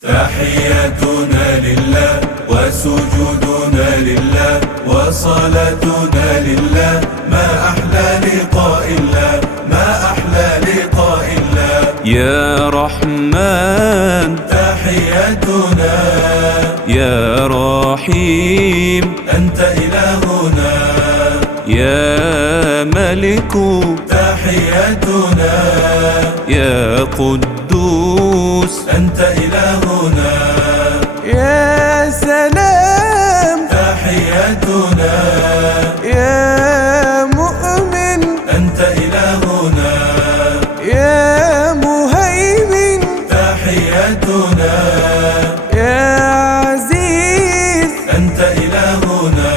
تحياتنا لله وسجودنا لله وصلاتنا لله، ما أحلى لقاء الله، ما أحلى لقاء الله. يا رحمن تحياتنا، يا رحيم أنت إلهنا، يا ملك تحياتنا، يا قدوس أنت إلهنا، يا سلام تحياتنا، يا مؤمن أنت إلهنا، يا مهيمن تحياتنا، يا عزيز أنت إلهنا.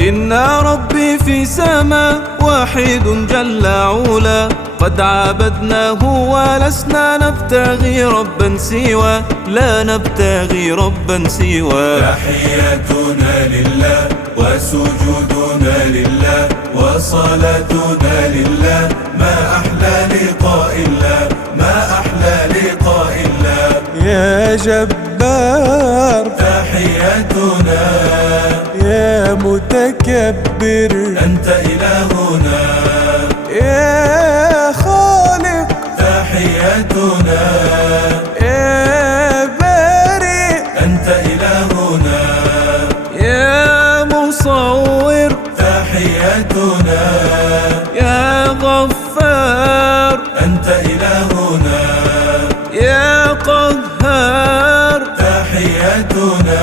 إن ربي في سماء واحد جل علا، قد عبدناه ولسنا نبتغي ربا سوى، لا نبتغي ربا سوى. تحياتنا لله وسجودنا لله وصلاتنا لله، ما أحلى لقاء الله، ما أحلى لقاء الله. يا جبار تحياتنا، يا متكبر أنت إلهنا، يا خالق تحياتنا، يا بارئ أنت إلهنا، يا مصور تحياتنا، يا غفار أنت إلهنا، يا قهار تحياتنا،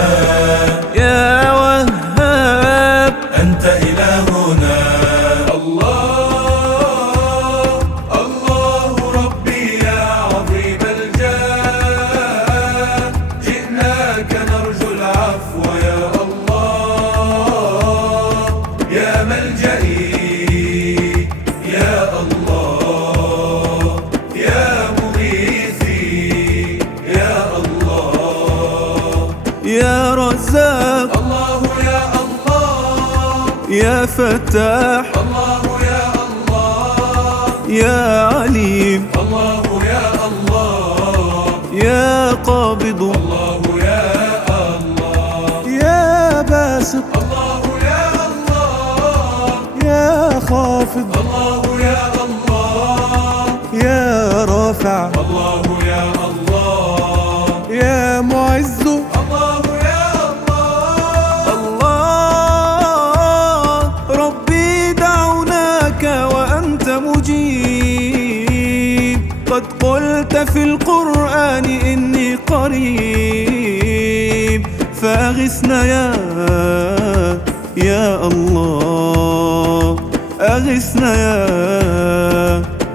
يا وهاب أنت إلهنا. الله الله ربي يا عظيم الجاه، جئناك نرجو العفو يا الله، يا ملجئي يا الله، يا مغيثي يا الله. يا رزاق الله يا الله، يا فتاح الله يا الله، يا عليم الله يا الله، يا قابض الله يا الله، يا باسط الله يا الله، يا خافض الله يا الله، يا رافع الله يا الله، يا معز الله يا الله. الله ربي دعوناك وأنت مجيب، قد قلت في القرآن إني قريب، فأغثنا يا الله، أغثنا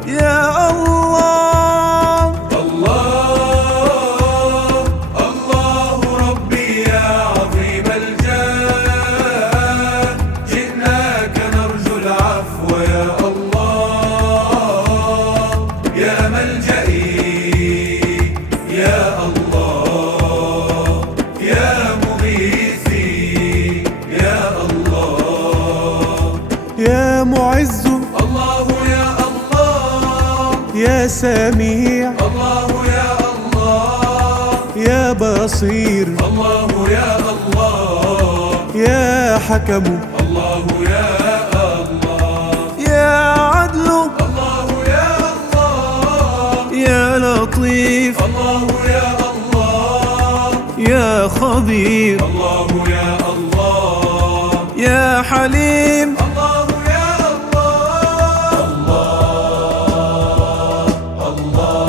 يا الله. الله الله ربي يا عظيم الجاه، جئناك نرجو العفو يا الله، يا ملجئي يا الله، يا مغيثي يا الله، يا معز الله يا الله، يا سميع الله يا الله، يا بصير الله يا الله، يا حكم الله يا الله، يا عدل الله يا الله، يا لطيف الله يا الله، يا خبير الله يا الله، يا حليم الله يا الله. الله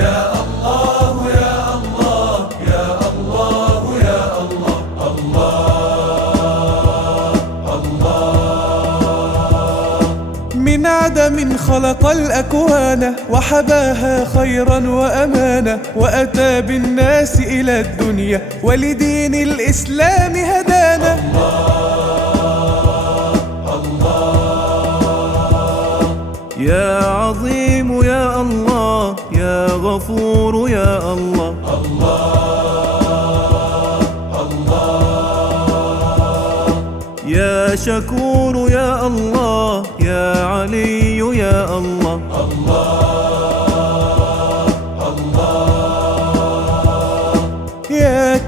يا الله يا الله يا الله يا الله، الله من عدم خلق الأكوان وحباها خيرا وأمانة، وأتى بالناس إلى الدنيا ولدين الإسلام هدانا. يا عظيم يا الله، يا غفور يا الله. يا شكور يا الله، يا علي يا الله. الله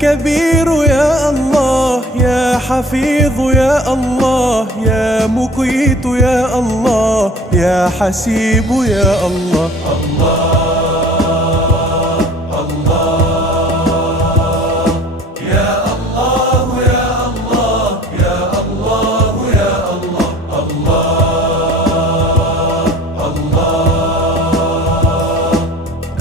كبير يا الله، يا حفيظ يا الله، يا مقيت يا الله، يا حسيب يا الله.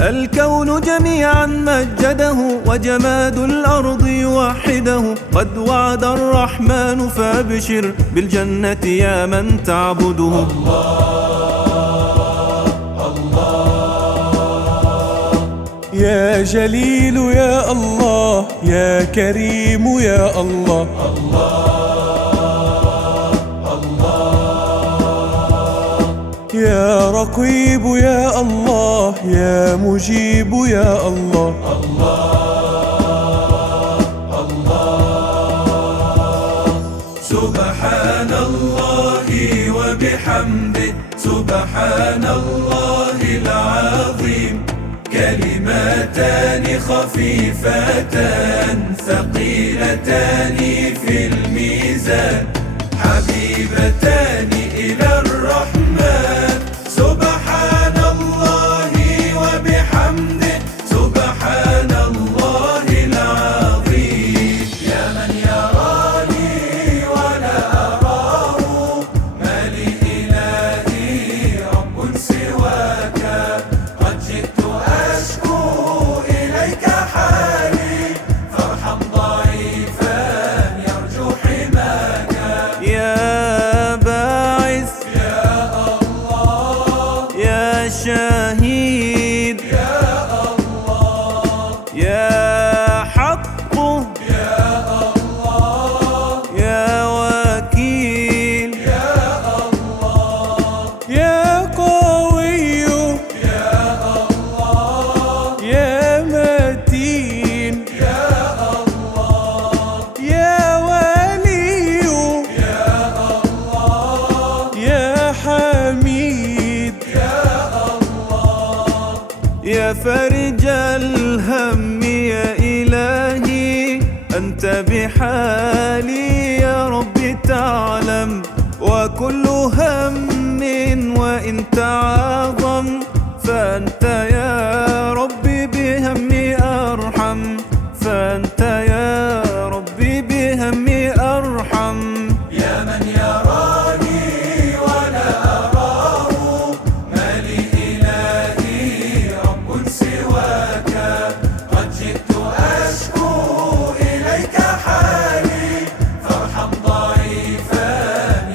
الكون جميعا مجده وجماد الأرض يوحده، قد وعد الرحمن فابشر بالجنة يا من تعبده. يا جليل يا الله، يا كريم يا الله. يا رقيب يا الله، يا مجيب يا الله. سبحان الله وبحمده، سبحان الله العظيم، كلماتان خفيفتان ثقيلتان في الميزان، حبيبتان إلى الرحمن. سبحان الله وبحمده، سبحان الله العظيم، يا من يراني ولا أراه، ما لي إلهي رب سواك، قد جئت أشكو إليك حالي، فارحم ضعيفا يرجو حماك. يا باعث يا الله، يا شهيد يا الله، يا حق يا الله، يا وكيل يا الله، يا قوي يا الله، يا متين يا الله، يا ولي يا الله، يا حميد. يا فرج الهم يا إلهي، أنت بحالي يا رب تعلم، وكل هم وإن تعاظم فأنت يا ربي بهمي أرحم، فأنت يا ربي بهمي أرحم. يا من يراني ولا أراه، ما لي إلهي رب سواك، قد جئت أشكو إليك حالي، فارحم ضعيفا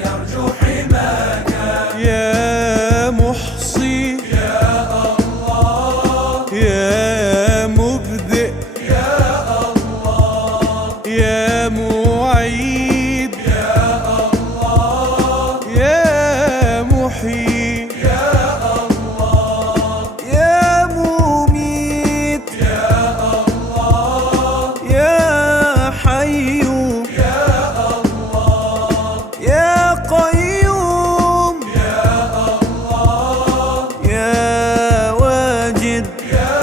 يرجو حماك. يا محصي يا الله، يا مبدئ يا الله، يا معيد يا الله، يا محيي يا الله، يا مميت يا الله، يا حي يا الله، يا قيوم يا الله، يا واجد. يا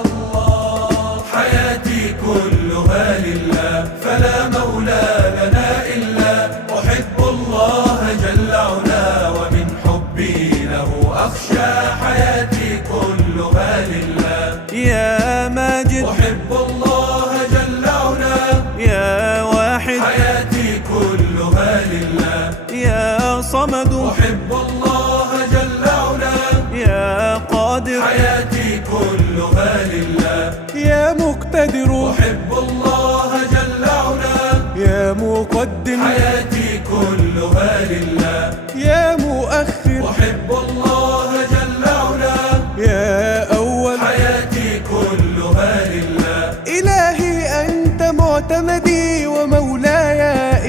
الله. حياتي كلها لله، فلا مولى لنا إلا، أحب الله جل علا، ومن حبي له أخشى. حياتي كلها لله، يا ماجد أحب الله جل علا، يا واحد حياتي كلها لله، يا صمد أحب الله جل علا، يا قادر حياتي كلها لله، يا مقتدر أحب الله جل علا، يا مقدم حياتي كلها لله، يا مؤخر أحب الله جل علا، يا أول. حياتي كلها لله. إلهي أنت معتمدي ومولاي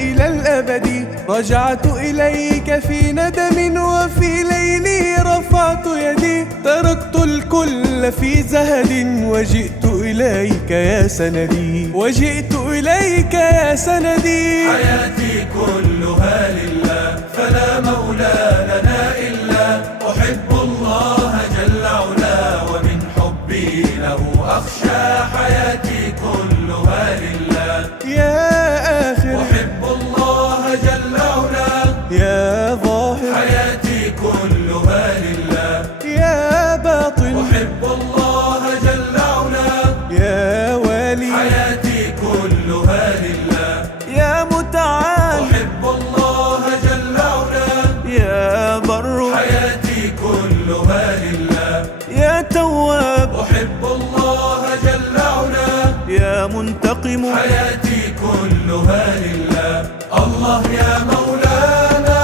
إلى الأبد، رجعت إليك في ندم وفي ليلي رفعت يدي، تركت الكل في زهد وجئت إليك يا سندي، وجئت إليك يا سندي. حياتي كلها لله، فلا مولى لنا إلا، أحب الله جل علا، ومن حبي له أخشى. حياتي كلها كلها لله. يا آخر أحب الله جل علاه، يا ظاهر حياتي كلها لله. يا باطن أحب الله جل علاه، يا والي حياتي كلها لله. يا متعال أحب الله جل علاه، يا بر حياتي كلها لله. يا تواب أحب الله جل علاه، يا منتقم حياتي كلها لله. الله يا مولانا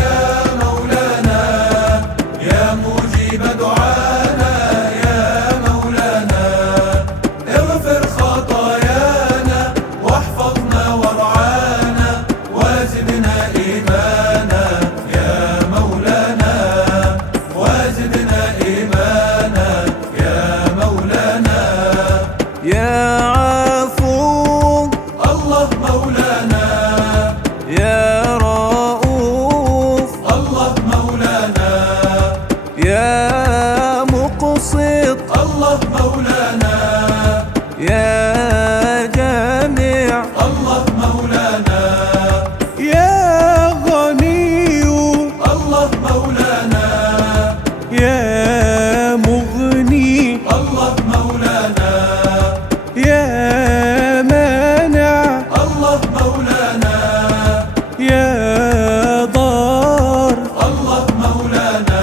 يا مولانا، يا مجيب دعانا يا مولانا، اغفر خطايانا واحفظنا وارعانا وزدنا إيمانا يا مولانا، وزدنا إيمانا يا مولانا. يا عفو الله مولانا، يا رؤوف الله مولانا، يا مقسط الله مولانا، يا جامع الله مولانا، يا غني الله مولانا، يا مغني الله مولانا، يا مانع الله مولانا، يا ضار الله مولانا.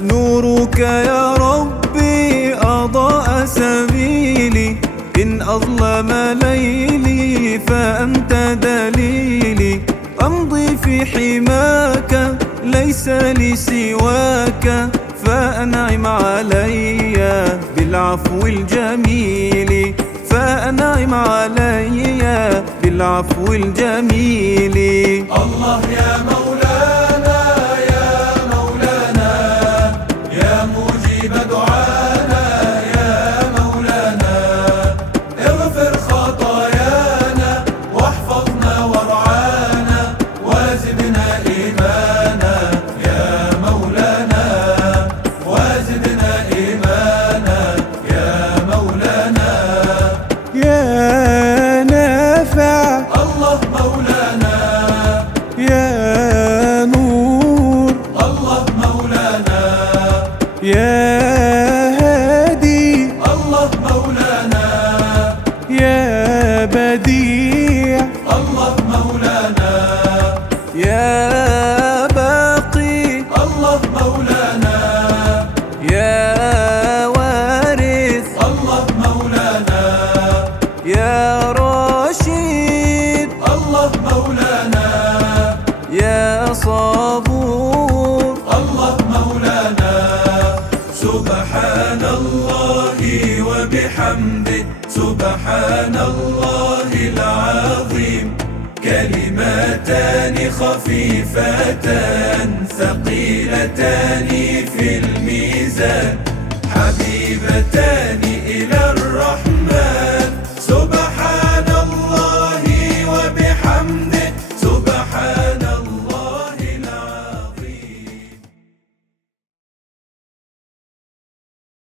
نورك يا ربي أضاء سبيلي، إن أظلم ليلي فأنت دليلي. أمضي في حماك ليس لي سواك، فأنعم علي بالعفو الجميل، فأنعم علي بالعفو الجميل. الله يا مولانا يا مولانا، يا مجيب دعانا يا مولانا، اغفر خطايانا واحفظنا وارعانا وزدنا إيمانا يا مولانا، وزدنا إيمانا يا مولانا. يا نافع الله مولانا، يا نور الله مولانا، يا هادي الله مولانا، يا بديع الله مولانا، يا باقي الله مولانا، يا وارث الله مولانا، يا رشيد الله مولانا، يا صبور الله مولانا. سبحان الله وبحمده، سبحان الله العظيم، كلمتان خفيفتان ثقيلتان في الميزان، حبيبتان إلى